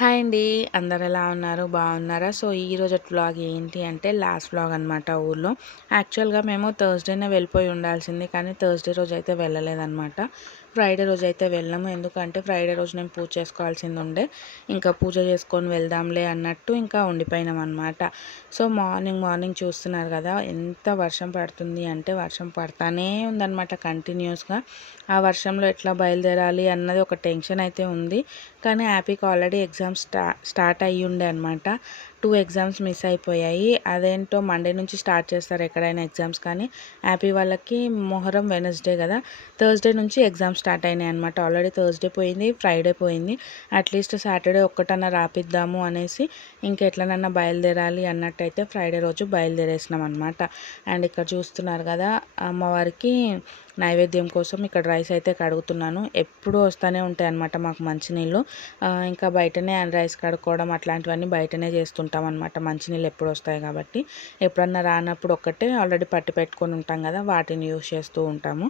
Hi అండి. అందరు ఎలా ఉన్నారు? బాగున్నారా? సో ఈ రోజు వ్లాగ్ ఏంటి అంటే లాస్ట్ వ్లాగ్ అనమాట ఊర్లో. యాక్చువల్గా మేము థర్స్డేనే వెళ్ళిపోయి ఉండాల్సింది కానీ థర్స్డే రోజు అయితే వెళ్ళలేదన్నమాట. ఫ్రైడే రోజు అయితే వెళ్ళాము. ఎందుకంటే ఫ్రైడే రోజు నేను పూజ చేసుకోవాల్సింది ఉండే ఇంకా పూజ చేసుకొని వెళ్దాంలే అన్నట్టు ఇంకా ఉండిపోయినాం అనమాట సో మార్నింగ్ మార్నింగ్ చూస్తున్నారు కదా ఎంత వర్షం పడుతుంది అంటే వర్షం పడతానే ఉందన్నమాట కంటిన్యూస్గా. ఆ వర్షంలో ఎట్లా బయలుదేరాలి అన్నది ఒక టెన్షన్ అయితే ఉంది. కానీ హ్యాపీకి ఆల్రెడీ ఎగ్జామ్స్ స్టా స్టార్ట్ అయ్యి ఉండే అనమాట టూ ఎగ్జామ్స్ మిస్ అయిపోయాయి. అదేంటో మండే నుంచి స్టార్ట్ చేస్తారు ఎక్కడైనా ఎగ్జామ్స్ కానీ. హ్యాపీ వాళ్ళకి మొహరం వెనస్డే కదా. థర్స్డే నుంచి ఎగ్జామ్స్ స్టార్ట్ అయినాయి అనమాట ఆల్రెడీ థర్స్డే పోయింది ఫ్రైడే పోయింది. అట్లీస్ట్ సాటర్డే ఒక్కటన్నా రాపిద్దాము అనేసి ఇంకెట్లనన్నా బయలుదేరాలి అన్నట్టయితే ఫ్రైడే రోజు బయలుదేరేసినాం అనమాట అండ్ ఇక్కడ చూస్తున్నారు కదా అమ్మవారికి నైవేద్యం కోసం ఇక్కడ రైస్ అయితే కడుగుతున్నాను. ఎప్పుడూ వస్తూనే ఉంటాయి అనమాట మాకు మంచినీళ్ళు. ఇంకా బయటనే రైస్ కడుక్కోవడం అట్లాంటివన్నీ బయటనే చేస్తుంటాం. అనమాట మంచినీళ్ళు ఎప్పుడు వస్తాయి కాబట్టి. ఎప్పుడన్నా రానప్పుడు ఒక్కటే ఆల్రెడీ పట్టి పెట్టుకొని ఉంటాం కదా వాటిని యూస్ చేస్తూ ఉంటాము.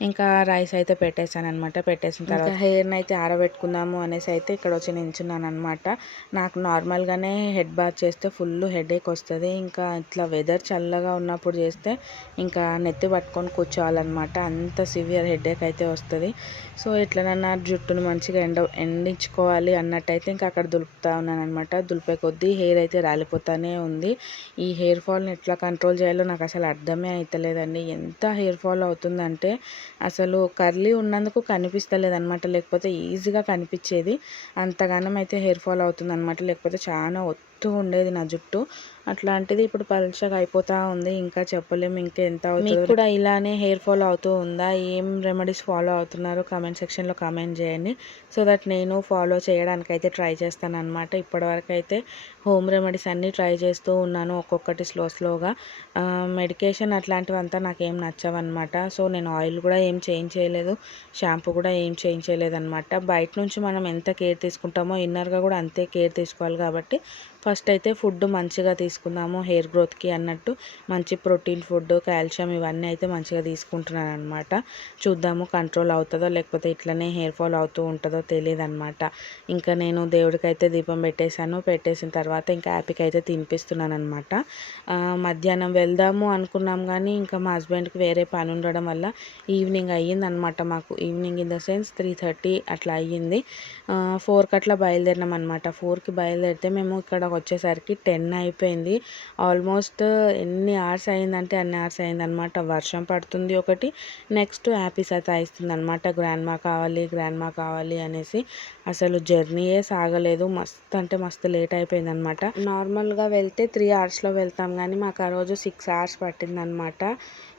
ఇంకా రైస్ అయితే పెట్టేశాను అనమాట పెట్టేసిన తర్వాత హెయిర్ని అయితే ఆరబెట్టుకుందాము అనేసి అయితే ఇక్కడ వచ్చి నించున్నాను అనమాట నాకు నార్మల్గానే హెడ్ బాత్ చేస్తే ఫుల్ హెడేక్ వస్తుంది. ఇంకా ఇట్లా వెదర్ చల్లగా ఉన్నప్పుడు చేస్తే ఇంకా నెత్తి పట్టుకొని కూర్చోవాలన్నమాట. అంత సివియర్ హెడేక్ అయితే వస్తుంది. సో ఎట్లనన్నా జుట్టును మంచిగా ఎండ ఎండించుకోవాలి అన్నట్టయితే ఇంకా అక్కడ దులుపుతా ఉన్నాను అనమాట దులిపే కొద్దీ హెయిర్ అయితే రాలిపోతానే ఉంది. ఈ హెయిర్ ఫాల్ని ఎట్లా కంట్రోల్ చేయాలో నాకు అసలు అర్థమే అవుతలేదండి ఎంత హెయిర్ ఫాల్ అవుతుందంటే అసలు కర్లీ ఉన్నందుకు కనిపిస్తలేదు అనమాట లేకపోతే ఈజీగా కనిపించేది. అంతగానం అయితే హెయిర్ ఫాల్ అవుతుంది అనమాట లేకపోతే చాలా ఒత్తు ఉండేది నా జుట్టు. అట్లాంటిది ఇప్పుడు పలుచగా అయిపోతూ ఉంది. ఇంకా చెప్పలేము. ఇంకా ఎంత అవుతుంది కూడా ఇలానే హెయిర్ ఫాల్ అవుతూ ఉందా? ఏం రెమెడీస్ ఫాలో అవుతున్నారో? కామెంట్ సెక్షన్లో కామెంట్ చేయండి. సో దట్ నేను ఫాలో చేయడానికి అయితే ట్రై చేస్తాను అనమాట ఇప్పటివరకు అయితే హోమ్ రెమెడీస్ అన్నీ ట్రై చేస్తూ ఉన్నాను ఒక్కొక్కటి స్లో స్లోగా. మెడికేషన్ అట్లాంటివంతా నాకేం నచ్చవన్నమాట. సో నేను ఆయిల్ కూడా ఏం చేంజ్ చేయలేదు. షాంపూ కూడా ఏం చేంజ్ చేయలేదు అనమాట బయట నుంచి మనం ఎంత కేర్ తీసుకుంటామో ఇన్నర్గా కూడా అంతే కేర్ తీసుకోవాలి కాబట్టి ఫస్ట్ అయితే ఫుడ్ మంచిగా తీసుకుందాము హెయిర్ గ్రోత్కి అన్నట్టు. మంచి ప్రోటీన్ ఫుడ్ కాల్షియం ఇవన్నీ అయితే మంచిగా తీసుకుంటున్నాను అనమాట చూద్దాము కంట్రోల్ అవుతుందో లేకపోతే ఇట్లనే హెయిర్ ఫాల్ అవుతూ ఉంటుందో తెలియదు అనమాట ఇంకా నేను దేవుడికి అయితే దీపం పెట్టేశాను. పెట్టేసిన తర్వాత ఇంకా హ్యాపీకి అయితే తినిపిస్తున్నాను అనమాట మధ్యాహ్నం వెళ్దాము అనుకున్నాం కానీ ఇంకా మా హస్బెండ్కి వేరే పని ఉండడం వల్ల ఈవినింగ్ అయ్యింది అనమాట మాకు. Evening in the sense three thirty అట్లా అయ్యింది. ఫోర్కి అట్లా బయలుదేరినాం అనమాట ఫోర్కి బయలుదేరితే మేము ఇక్కడ వచ్చేసరికి టెన్ అయిపోయింది. ఆల్మోస్ట్ ఎన్ని అవర్స్ అయిందంటే అన్ని అవర్స్ అయిందనమాట వర్షం పడుతుంది ఒకటి నెక్స్ట్ హ్యాపీ సతాయిస్తుంది అనమాట గ్రాండ్ మా కావాలి గ్రాండ్ మా కావాలి అనేసి అసలు జర్నీయే సాగలేదు. మస్తు అంటే మస్తు లేట్ అయిపోయింది అనమాట నార్మల్గా వెళ్తే త్రీ అవర్స్లో వెళ్తాం కానీ మాకు ఆ రోజు సిక్స్ అవర్స్ పట్టిందనమాట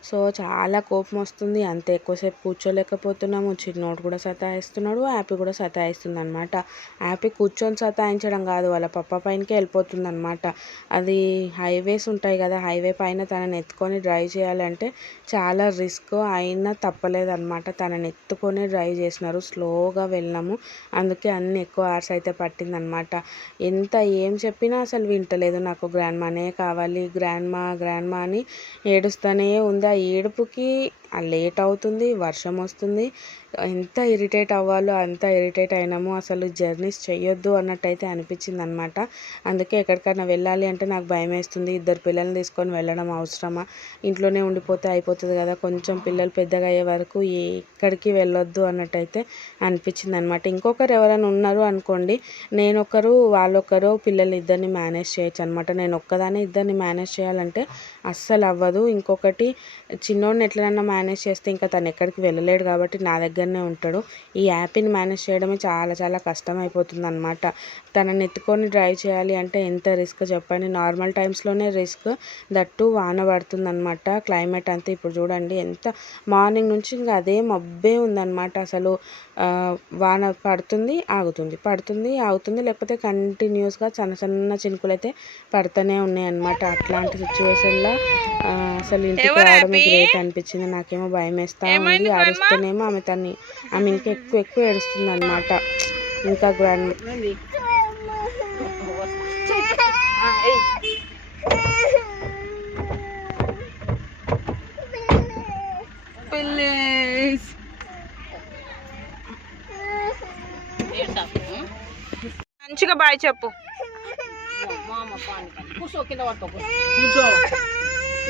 సో చాలా కోపం వస్తుంది. అంత ఎక్కువసేపు కూర్చోలేకపోతున్నాము. చిన్నోడు కూడా సతాయిస్తున్నాడు. హ్యాపీ కూడా సతాయిస్తుంది అనమాట హ్యాపీ కూర్చొని సతాయించడం కాదు. వాళ్ళ పప్ప పైనకే వెళ్ళిపోతుంది అనమాట అది హైవేస్ ఉంటాయి కదా హైవే పైన తనని ఎత్తుకొని డ్రైవ్ చేయాలంటే చాలా రిస్క్ అయినా తప్పలేదన్నమాట. తనని ఎత్తుకొని డ్రైవ్ చేసినారు. స్లోగా వెళ్ళినాము. అందుకే అన్ని ఎక్కువ అవర్స్ అయితే పట్టిందనమాట ఎంత ఏం చెప్పినా అసలు వింటలేదు. నాకు గ్రాండ్ మానే కావాలి. గ్రాండ్ మా గ్రాండ్ మా అని ఏడుస్తూనే ఉంది. ఏడుపుకి లేట్ అవుతుంది వర్షం వస్తుంది. ఎంత ఇరిటేట్ అవ్వాలో అంత ఇరిటేట్ అయినాము అసలు జర్నీస్ చేయొద్దు అన్నట్టయితే అనిపించింది అనమాట అందుకే ఎక్కడికైనా వెళ్ళాలి అంటే నాకు భయం వేస్తుంది ఇద్దరు పిల్లల్ని తీసుకొని వెళ్ళడం అవసరమా? ఇంట్లోనే ఉండిపోతే అయిపోతుంది కదా. కొంచెం పిల్లలు పెద్దగా అయ్యే వరకు ఎక్కడికి వెళ్ళొద్దు అన్నట్టయితే అనిపించింది అనమాట ఇంకొకరు ఎవరైనా ఉన్నారు అనుకోండి నేను ఒకరు వాళ్ళొకరు పిల్లల్ని ఇద్దరిని మేనేజ్ చేయొచ్చు అనమాట నేను ఒక్కదాన్ని ఇద్దరిని మేనేజ్ చేయాలంటే అస్సలు అవ్వదు ఇంకొకటి చిన్నోడిని ఎట్లనన్నా మేనేజ్ చేస్తే ఇంకా తను ఎక్కడికి వెళ్ళలేడు కాబట్టి నా దగ్గరనే ఉంటాడు. ఈ యాప్ని మేనేజ్ చేయడమే చాలా చాలా కష్టం అయిపోతుంది అనమాట తనని ఎత్తుకొని డ్రైవ్ చేయాలి అంటే ఎంత రిస్క్ చెప్పండి. నార్మల్ టైమ్స్లోనే రిస్క్ దట్టు వాన పడుతుంది అనమాట క్లైమేట్ అంతా ఇప్పుడు చూడండి ఎంత మార్నింగ్ నుంచి ఇంకా అదే మబ్బే ఉందన్నమాట. అసలు వాన పడుతుంది ఆగుతుంది. పడుతుంది ఆగుతుంది. లేకపోతే కంటిన్యూస్గా చిన్న చిన్న చినుకులు అయితే పడుతూనే ఉన్నాయి అనమాట అట్లాంటి సిచ్యువేషన్లో అసలు ఇంటికి రావడం గ్రేట్ అనిపించింది నాకేమో భయం వేస్తా ఉంది. అరుస్తేనేమో ఆమె తన్ని ఆమె ఇంకా ఎక్కువ ఎక్కువ ఏడుస్తుంది అనమాట ఇంకా గ్రాండ్ మంచిగా బాయ్ చెప్పు. మామ పాని కూర్చో కింద పట్టుకో కూర్చో.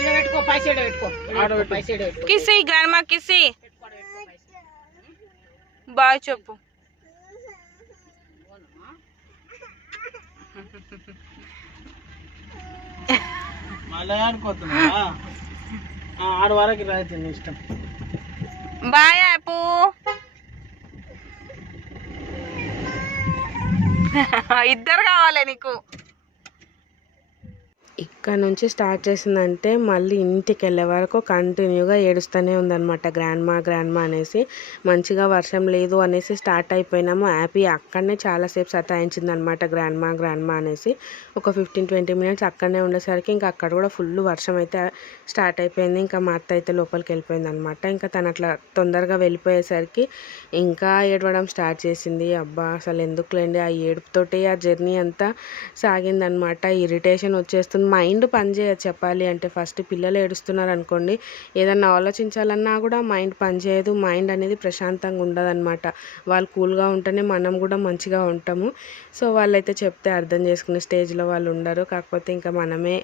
ఈడ పెట్టుకో పై సైడ్ పెట్టుకో. ఈడ ఆడ పెట్టుకో, పెట్టు. పై సైడ్ పెట్టుకో. కిసి గ్రాండ్ కిసి బాయ్ చెప్పు. మళ్ళీ అనుకోతున్నా ఆడ వరకు రాయితే ఇష్టం. బాయ్ అప్పు ఇద్దరు కావాలి నీకు. ఇక్కడ నుంచి స్టార్ట్ చేసిందంటే మళ్ళీ ఇంటికి వెళ్ళే వరకు కంటిన్యూగా ఏడుస్తూనే ఉందన్నమాట. గ్రాండ్మా గ్రాండ్మా అనేసి. మంచిగా వర్షం లేదు అనేసి స్టార్ట్ అయిపోయినాము. హ్యాపీ అక్కడనే చాలాసేపు సతాయించింది అనమాట గ్రాండ్ మా అనేసి. ఒక ఫిఫ్టీన్ ట్వంటీ మినిట్స్ అక్కడనే ఉండేసరికి ఇంకా అక్కడ కూడా ఫుల్ వర్షం అయితే స్టార్ట్ అయిపోయింది. ఇంకా మా అత్త అయితే లోపలికి వెళ్ళిపోయింది అనమాట ఇంకా తను అట్లా తొందరగా వెళ్ళిపోయేసరికి ఇంకా ఏడవడం స్టార్ట్ చేసింది. అబ్బా అసలు ఎందుకులేండి ఆ ఏడుపుతోటి ఆ జర్నీ అంతా సాగిందనమాట ఇరిటేషన్ వచ్చేస్తుంది. మైండ్ పనిచేయదు చెప్పాలి అంటే ఫస్ట్ పిల్లలు ఏడుస్తున్నారు అనుకోండి ఏదన్నా ఆలోచించాలన్నా కూడా మైండ్ పనిచేయదు మైండ్ అనేది ప్రశాంతంగా ఉండదన్నమాట. వాళ్ళు కూల్గా ఉంటేనే మనం కూడా మంచిగా ఉంటాము. సో వాళ్ళైతే చెప్తే అర్థం చేసుకునే స్టేజ్లో వాళ్ళు ఉండరు. కాకపోతే ఇంకా మనమే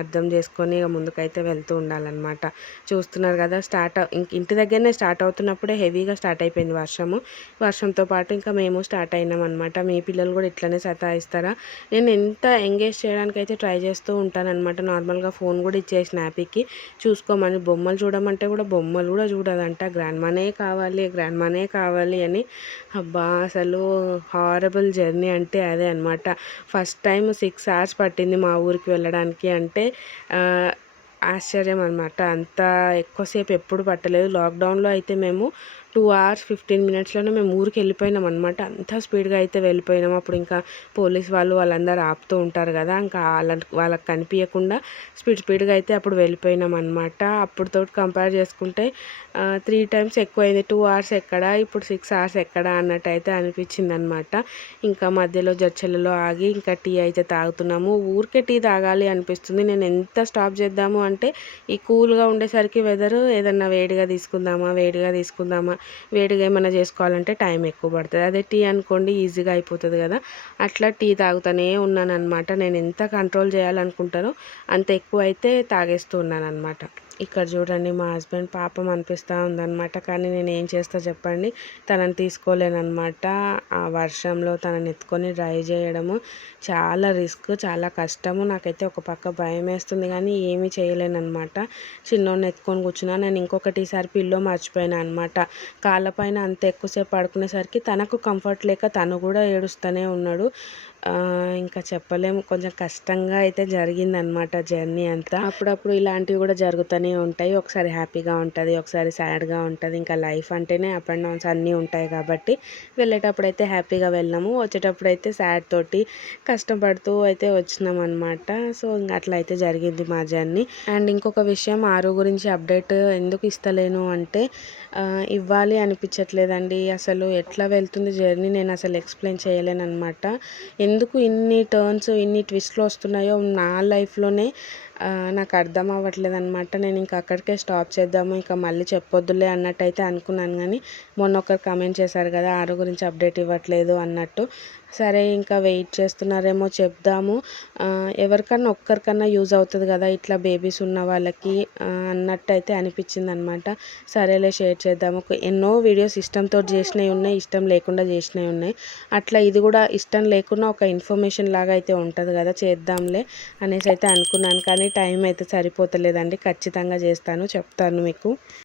అర్థం చేసుకొని ఇక ముందుకైతే వెళ్తూ ఉండాలన్నమాట. చూస్తున్నారు కదా స్టార్ట్ ఇంటి దగ్గరనే స్టార్ట్ అవుతున్నప్పుడే హెవీగా స్టార్ట్ అయిపోయింది వర్షము. వర్షంతో పాటు ఇంకా మేము స్టార్ట్ అయినాం అనమాట మీ పిల్లలు కూడా ఇట్లనే సతాయిస్తారా? నేను ఎంత ఎంగేజ్ చేయడానికైతే ట్రై చేస్తూ ఉంటాను అనమాట. నార్మల్గా ఫోన్ కూడా ఇచ్చేసిన హ్యాపీకి. చూసుకోమని బొమ్మలు చూడమంటే కూడా బొమ్మలు కూడా చూడదంట. గ్రాండ్ మనే కావాలి గ్రాండ్ మనే కావాలి అని. అబ్బా అసలు హారబుల్ జర్నీ అంటే అదే అనమాట. ఫస్ట్ టైం సిక్స్ అవర్స్ పట్టింది మా ఊరికి వెళ్ళడానికి అంటే ఆశ్చర్యం అనమాట. అంత ఎక్కువసేపు ఎప్పుడు పట్టలేదు. లాక్డౌన్లో అయితే మేము టూ అవర్స్ ఫిఫ్టీన్ మినిట్స్లోనే మేము ఊరికి వెళ్ళిపోయినాం అనమాట అంత స్పీడ్గా అయితే వెళ్ళిపోయినాం. అప్పుడు ఇంకా పోలీస్ వాళ్ళు వాళ్ళందరూ ఆపుతూ ఉంటారు కదా ఇంకా వాళ్ళ వాళ్ళకి కనిపించకుండా స్పీడ్ స్పీడ్గా అయితే అప్పుడు వెళ్ళిపోయినాం అనమాట అప్పుడుతో కంపేర్ చేసుకుంటే త్రీ టైమ్స్ ఎక్కువైంది. టూ అవర్స్ ఎక్కడ ఇప్పుడు సిక్స్ అవర్స్ ఎక్కడ అన్నట్టు అయితే అనిపించింది అనమాట ఇంకా మధ్యలో జడ్చెలలో ఆగి ఇంకా టీ అయితే తాగుతున్నాము. ఊరికే టీ తాగాలి అనిపిస్తుంది. నేను ఎంత స్టాప్ చేద్దాము అంటే ఈ కూల్గా ఉండేసరికి వెదర్ ఏదన్నా వేడిగా తీసుకుందామా వేడిగా తీసుకుందామా వేడిగా ఏమైనా చేసుకోవాలంటే టైం ఎక్కువ పడుతుంది. అదే టీ అనుకోండి ఈజీగా అయిపోతుంది కదా. అట్లా టీ తాగుతూనే ఉన్నాను అనమాట నేను ఎంత కంట్రోల్ చేయాలనుకుంటానో అంత ఎక్కువ అయితే తాగేస్తూ ఉన్నాను అనమాట ఇక్కడ చూడండి మా హస్బెండ్ పాపం అనిపిస్తూ ఉందన్నమాట. కానీ నేను ఏం చేస్తా చెప్పండి? తనని తీసుకోలేనమాట ఆ వర్షంలో తనని ఎత్తుకొని డ్రైవ్ చేయడము చాలా రిస్క్ చాలా కష్టము. నాకైతే ఒక పక్క భయం వేస్తుంది కానీ ఏమీ చేయలేనమాట చిన్నోడిని ఎత్తుకొని కూర్చున్నా నేను ఇంకొకటిసారి పిల్లో మర్చిపోయాను అనమాట కాళ్ళపైన అంత ఎక్కువసేపు పడుకునేసరికి తనకు కంఫర్ట్ లేక తను కూడా ఏడుస్తూనే ఉన్నాడు. ఇంకా చెప్పలేము కొంచెం కష్టంగా అయితే జరిగిందనమాట జర్నీ అంతా. అప్పుడప్పుడు ఇలాంటివి కూడా జరుగుతూనే ఉంటాయి. ఒకసారి హ్యాపీగా ఉంటుంది ఒకసారి సాడ్గా ఉంటుంది. ఇంకా లైఫ్ అంటేనే అప్ అండ్ డౌన్స్ అన్నీ ఉంటాయి కాబట్టి వెళ్ళేటప్పుడు అయితే హ్యాపీగా వెళ్ళాము వచ్చేటప్పుడు అయితే సాడ్ తోటి కష్టపడుతూ అయితే వచ్చినాం అనమాట సో ఇంకా అట్లా అయితే జరిగింది మా జర్నీ. అండ్ ఇంకొక విషయం ఆరు గురించి అప్డేట్ ఎందుకు ఇస్తలేను అంటే ఇవ్వాలి అనిపించట్లేదండి. అసలు ఎట్లా వెళ్తుంది జర్నీ నేను అసలు ఎక్స్ప్లెయిన్ చేయలేను అనమాట ఎందుకు ఇన్ని టర్న్స్ ఇన్ని ట్విస్ట్లు వస్తున్నాయో నా లైఫ్లోనే నాకు అర్థం అవ్వట్లేదు అనమాట నేను ఇంకా అక్కడికే స్టాప్ చేద్దాము ఇంకా మళ్ళీ చెప్పొద్దులే అన్నట్టు అయితే అనుకున్నాను. కానీ మొన్న ఒకరు కమెంట్ చేశారు కదా ఆరు గురించి అప్డేట్ ఇవ్వట్లేదు అన్నట్టు. సరే ఇంకా వెయిట్ చేస్తున్నారేమో చెప్దాము. ఎవరికన్నా ఒక్కరికన్నా యూజ్ అవుతుంది కదా ఇట్లా బేబీస్ ఉన్న వాళ్ళకి అన్నట్టు అయితే అనిపించింది అనమాట సరేలే షేర్ చేద్దాము. ఒక ఎన్నో వీడియోస్ ఇష్టంతో చేసినవి ఉన్నాయి ఇష్టం లేకుండా చేసినవి ఉన్నాయి. అట్లా ఇది కూడా ఇష్టం లేకుండా ఒక ఇన్ఫర్మేషన్ లాగా అయితే ఉంటుంది కదా చేద్దాంలే అనేసి అయితే అనుకున్నాను. కానీ టైం అయితే సరిపోతలేదండి. ఖచ్చితంగా చేస్తాను చెప్తాను మీకు.